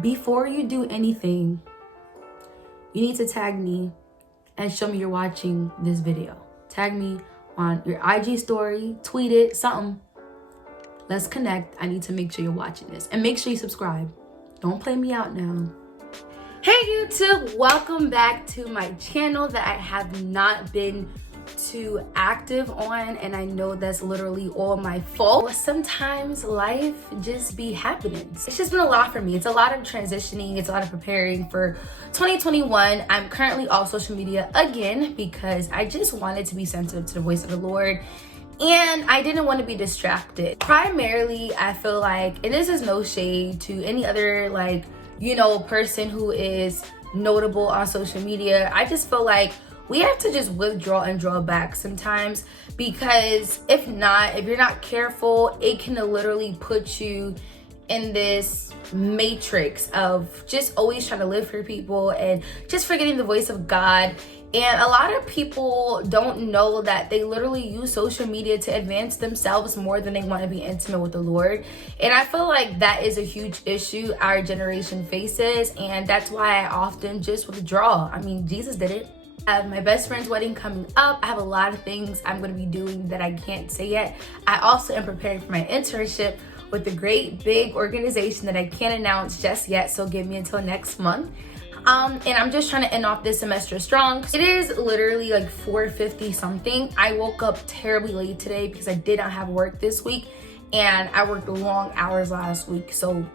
before you do anything, you need to tag me and show me you're watching this video. Tag me on your IG story, tweet it, something. Let's connect. I need to make sure you're watching this. And make sure you subscribe. Don't play me out now. Hey YouTube, welcome back to my channel that I have not been too active on, and I know that's literally all my fault. Sometimes life just be happening. It's just been a lot for me. It's a lot of transitioning, it's a lot of preparing for 2021. I'm currently off social media again because I just wanted to be sensitive to the voice of the Lord, and I didn't want to be distracted. Primarily, I feel like, and this is no shade to any other person who is notable on social media, I just feel like we have to just withdraw and draw back sometimes, because if you're not careful, it can literally put you in this matrix of just always trying to live for people and just forgetting the voice of God. And a lot of people don't know that they literally use social media to advance themselves more than they want to be intimate with the Lord. And I feel like that is a huge issue our generation faces, and that's why I often just withdraw. I mean, Jesus did it. I have my best friend's wedding coming up. I have a lot of things I'm going to be doing that I can't say yet. I also am preparing for my internship with a great big organization that I can't announce just yet, so give me until next month. And I'm just trying to end off this semester strong. It is literally like 4:50 something. I woke up terribly late today because I did not have work this week, and I worked long hours last week, so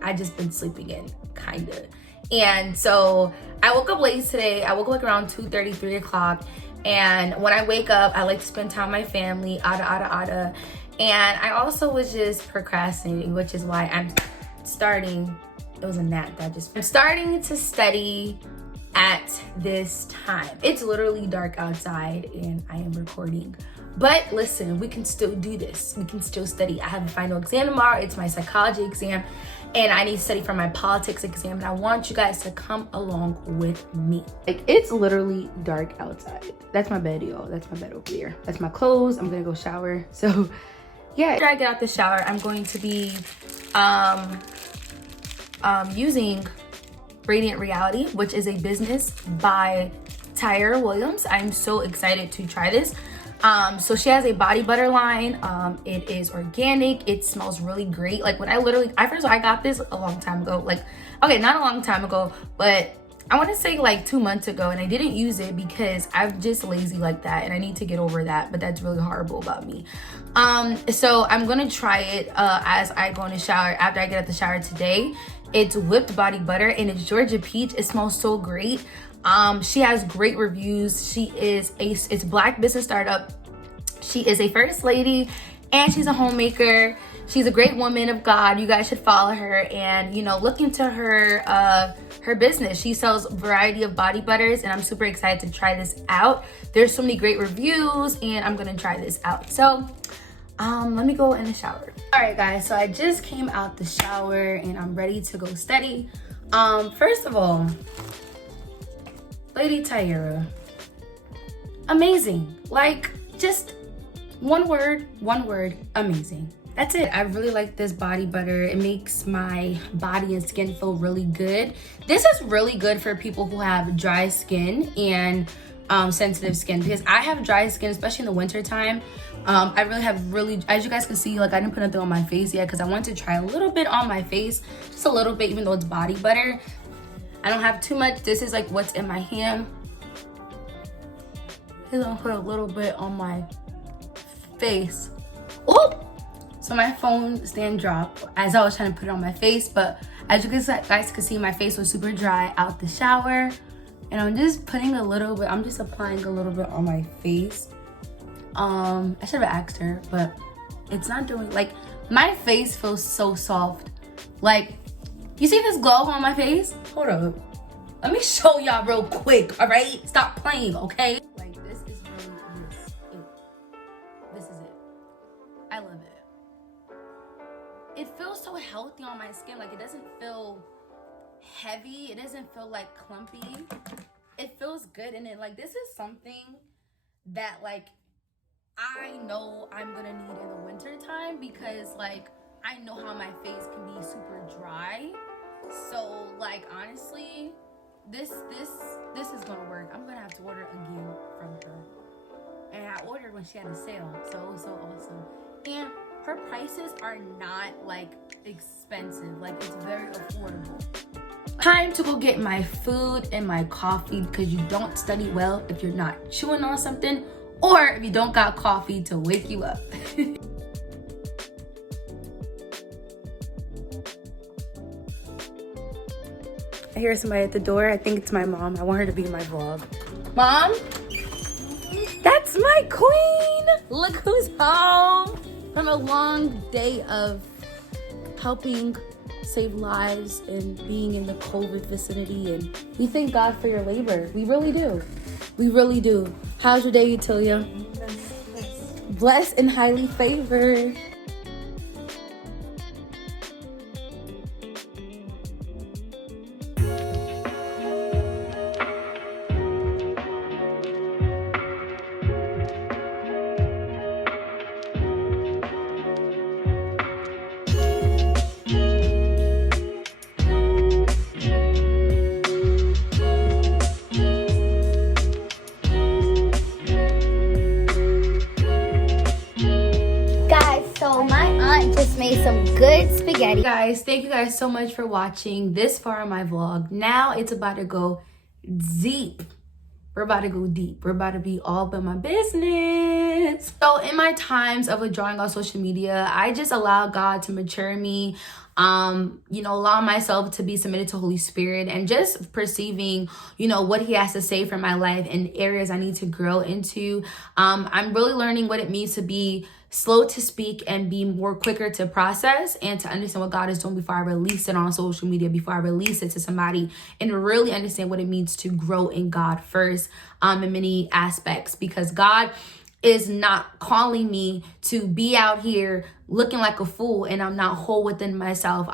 I just been sleeping in, kinda. And so I woke up late today. I woke up like around 2:30, 3 o'clock. And when I wake up, I like to spend time with my family, ada. And I also was just procrastinating, which is why I'm starting to study at this time. It's literally dark outside and I am recording. But listen, we can still do this. We can still study. I have a final exam tomorrow. It's my psychology exam, and I need to study for my politics exam, and I want you guys to come along with me. Like, it's literally dark outside. That's my bed, y'all. That's my bed over there. That's my clothes. I'm gonna go shower. So yeah, after I get out the shower, I'm going to be using Radiant Reality, which is a business by Tyra Williams. I'm so excited to try this. So she has a body butter line. It is organic. It smells really great. Like, when I got this a long time ago, not a long time ago, but I want to say like 2 months ago, and I didn't use it because I'm just lazy like that, and I need to get over that, but that's really horrible about me. So I'm gonna try it as I go in the shower after I get out the shower today. It's whipped body butter and it's Georgia peach. It smells so great. She has great reviews. It's Black business startup. She is a first lady and she's a homemaker. She's a great woman of God. You guys should follow her and, look into her business. She sells a variety of body butters, and I'm super excited to try this out. There's so many great reviews, and I'm gonna try this out. So let me go in the shower. All right, guys, so I just came out the shower and I'm ready to go study. First of all, Lady Tyra, amazing. Like, just one word, amazing. That's it. I really like this body butter. It makes my body and skin feel really good. This is really good for people who have dry skin and sensitive skin, because I have dry skin, especially in the winter time. I really have as you guys can see, like, I didn't put nothing on my face yet because I wanted to try a little bit on my face, just a little bit, even though it's body butter. I don't have too much. This is like what's in my hand. I'm gonna put a little bit on my face. Oh! So my phone stand dropped as I was trying to put it on my face, but as you guys can see, my face was super dry out the shower. And I'm just applying a little bit on my face. I should have asked her, but it's not doing, like, my face feels so soft. Like, you see this glow on my face? Hold up. Let me show y'all real quick, all right? Stop playing, okay? Like, this is really it. This is it. I love it. It feels so healthy on my skin. Like, it doesn't feel heavy. It doesn't feel like clumpy. It feels good. And then, like, this is something that, like, I know I'm gonna need in the winter time, because, like, I know how my face can be super dry. So like honestly, this is gonna work. I'm gonna have to order again from her. And I ordered when she had a sale, so it was so awesome. And her prices are not like expensive, like it's very affordable. Time to go get my food and my coffee, because you don't study well if you're not chewing on something, or if you don't got coffee to wake you up. I hear somebody at the door. I think it's my mom. I want her to be in my vlog. Mom? That's my queen! Look who's home from a long day of helping save lives and being in the COVID vicinity. And we thank God for your labor. We really do. We really do. How's your day, Utilia? Blessed and highly favored. So my aunt just made some good spaghetti. Guys, thank you guys so much for watching this far in my vlog. Now it's about to go deep. We're about to go deep. We're about to be all about my business. So in my times of withdrawing on social media, I just allow God to mature me, allow myself to be submitted to Holy Spirit and just perceiving, what he has to say for my life and areas I need to grow into. I'm really learning what it means to be slow to speak and be more quicker to process and to understand what God is doing before I release it on social media, before I release it to somebody, and really understand what it means to grow in God first, in many aspects, because God is not calling me to be out here looking like a fool and I'm not whole within myself.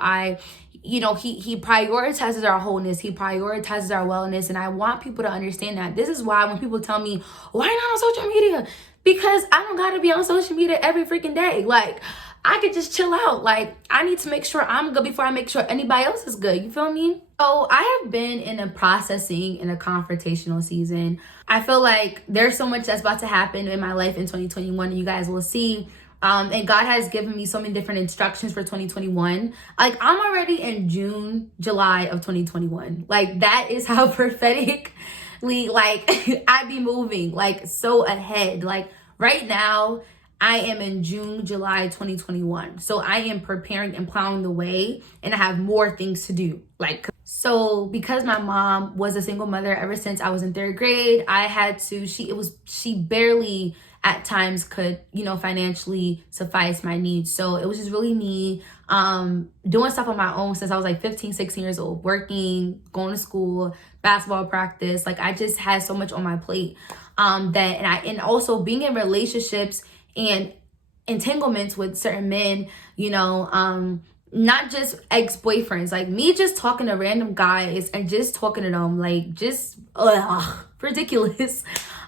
He prioritizes our wholeness. He prioritizes our wellness. And I want people to understand that. This is why when people tell me, why not on social media? Because I don't gotta be on social media every freaking day. Like, I could just chill out. Like, I need to make sure I'm good before I make sure anybody else is good. You feel me? So I have been in a processing and a confrontational season. I feel like there's so much that's about to happen in my life in 2021, and you guys will see. And God has given me so many different instructions for 2021. Like, I'm already in July of 2021. Like, that is how prophetically, like, I be moving, like, so ahead. Like, right now, I am in July 2021. So I am preparing and plowing the way, and I have more things to do. So because my mom was a single mother ever since I was in 3rd grade, I had to, she barely at times could, financially suffice my needs. So it was just really me doing stuff on my own since I was like 15, 16 years old, working, going to school, basketball practice. Like, I just had so much on my plate and also being in relationships and entanglements with certain men, not just ex-boyfriends, like me just talking to random guys and just talking to them, like, just ridiculous.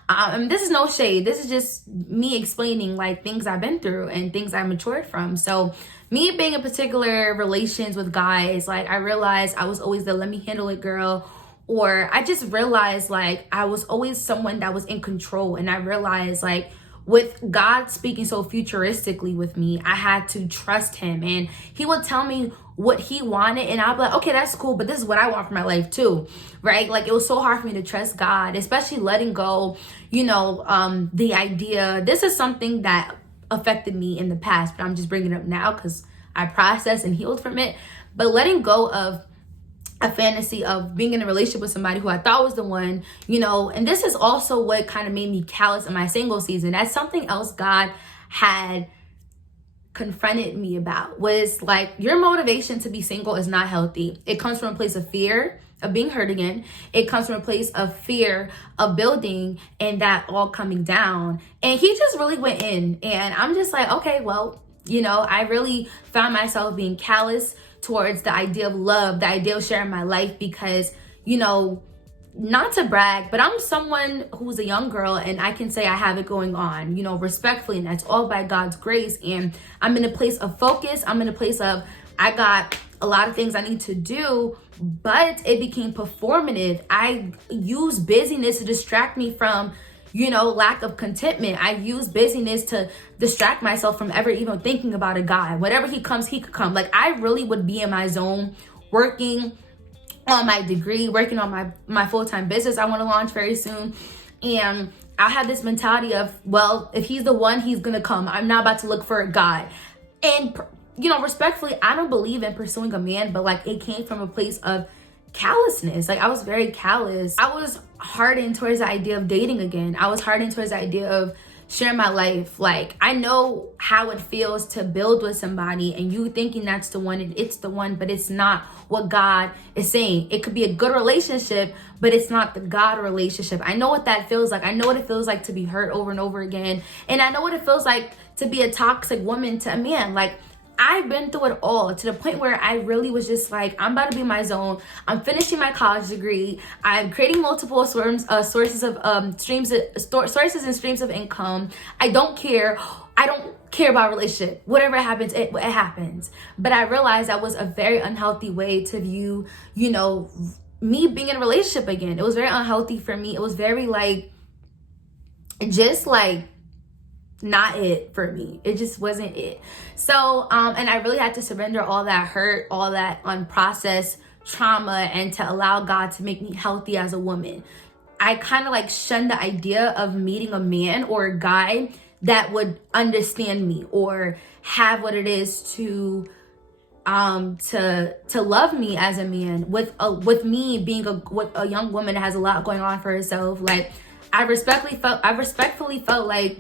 This is no shade. This is just me explaining like things I've been through and things I matured from. So me being in particular relations with guys, like, I realized I was always the let me handle it girl, or I just realized like I was always someone that was in control. And I realized like with God speaking so futuristically with me, I had to trust him, and he would tell me what he wanted, and I'll be like, okay, that's cool, but this is what I want for my life too, right? Like, it was so hard for me to trust God, especially letting go, the idea. This is something that affected me in the past, but I'm just bringing it up now because I processed and healed from it. But letting go of a fantasy of being in a relationship with somebody who I thought was the one, and this is also what kind of made me callous in my single season. That's something else God had confronted me about, was like, your motivation to be single is not healthy. It comes from a place of fear of being hurt again. It comes from a place of fear of building and that all coming down. And he just really went in, and I'm just like, okay, well, I really found myself being callous towards the idea of love, the idea of sharing my life, because, not to brag, but I'm someone who's a young girl and I can say I have it going on, respectfully, and that's all by God's grace. And I'm in a place of focus. I'm in a place of, I got a lot of things I need to do, but it became performative. I used busyness to distract me from, lack of contentment. I use busyness to distract myself from ever even thinking about a guy. Whatever he comes, he could come. Like, I really would be in my zone, working on my degree, working on my full-time business I want to launch very soon. And I had this mentality of, well, if he's the one, he's gonna come. I'm not about to look for a guy. And respectfully, I don't believe in pursuing a man, but like, it came from a place of callousness. Like, I was very callous. I was hardened towards the idea of dating again. I was hardened towards the idea of sharing my life. Like, I know how it feels to build with somebody and you thinking that's the one and it's the one, but it's not what God is saying. It could be a good relationship, but it's not the God relationship. I know what that feels like. I know what it feels like to be hurt over and over again. And I know what it feels like to be a toxic woman to a man. Like, I've been through it all, to the point where I really was just like, I'm about to be in my zone. I'm finishing my college degree. I'm creating multiple sources and streams of income. I don't care. I don't care about relationship. Whatever happens, it happens. But I realized that was a very unhealthy way to view, me being in a relationship again. It was very unhealthy for me. It was very not it for me. It just wasn't it. So and I really had to surrender all that hurt, all that unprocessed trauma, and to allow God to make me healthy as a woman. I kind of shunned the idea of meeting a man or a guy that would understand me or have what it is to love me as a man, with me being a young woman that has a lot going on for herself. Like, I respectfully felt like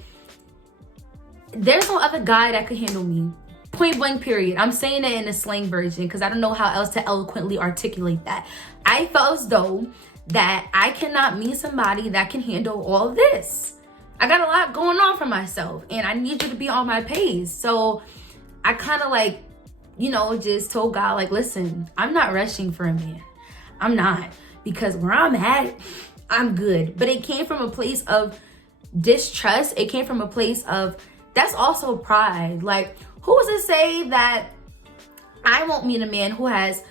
there's no other guy that could handle me. Point blank, period. I'm saying it in a slang version because I don't know how else to eloquently articulate that. I felt as though that I cannot meet somebody that can handle all of this. I got a lot going on for myself and I need you to be on my page. So I kind of just told God, listen, I'm not rushing for a man. I'm not, because where I'm at, I'm good. But it came from a place of distrust. It came from a place of, that's also pride. Like, who's to say that I won't meet a man who has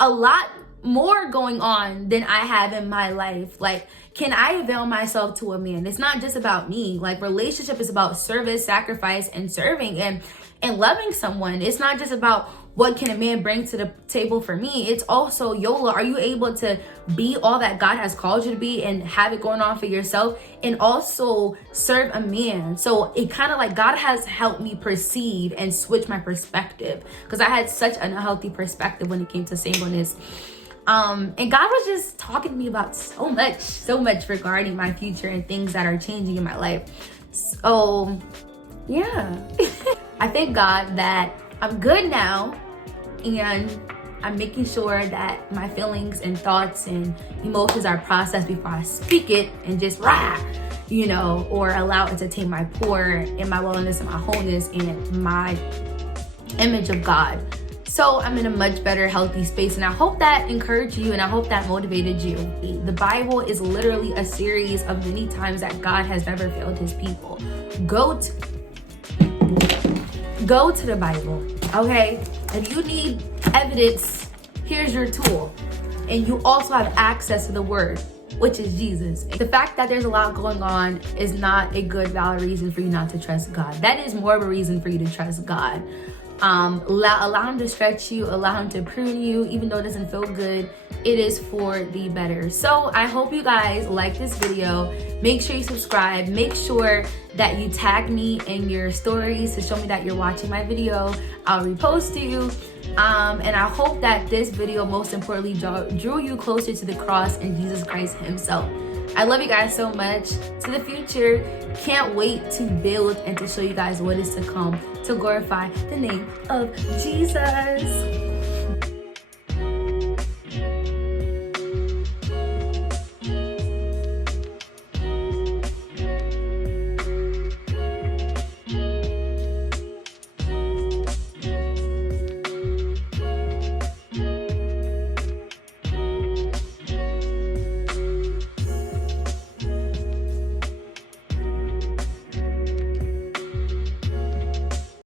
a lot more going on than I have in my life? Like, can I avail myself to a man? It's not just about me. Like, relationship is about service, sacrifice, and serving and loving someone. It's not just about what can a man bring to the table for me. It's also, Yola, are you able to be all that God has called you to be and have it going on for yourself and also serve a man? So it kind of God has helped me perceive and switch my perspective, because I had such an unhealthy perspective when it came to singleness. And God was just talking to me about so much regarding my future and things that are changing in my life. So yeah, I thank God that I'm good now, and I'm making sure that my feelings and thoughts and emotions are processed before I speak it and just or allow it to take my pour and my wellness and my wholeness and my image of God. So I'm in a much better, healthy space, and I hope that encouraged you and I hope that motivated you. The Bible is literally a series of many times that God has never failed his people. Go to the Bible, okay? If you need evidence, here's your tool. And you also have access to the word, which is Jesus. The fact that there's a lot going on is not a good, valid reason for you not to trust God. That is more of a reason for you to trust God. Allow him to stretch you, allow him to prune you, even though it doesn't feel good. It is for the better. So I hope you guys like this video. Make sure you subscribe. Make sure that you tag me in your stories to show me that you're watching my video. I'll repost to you. And I hope that this video most importantly drew you closer to the cross and Jesus Christ himself. I love you guys so much. To the future, can't wait to build and to show you guys what is to come to glorify the name of Jesus.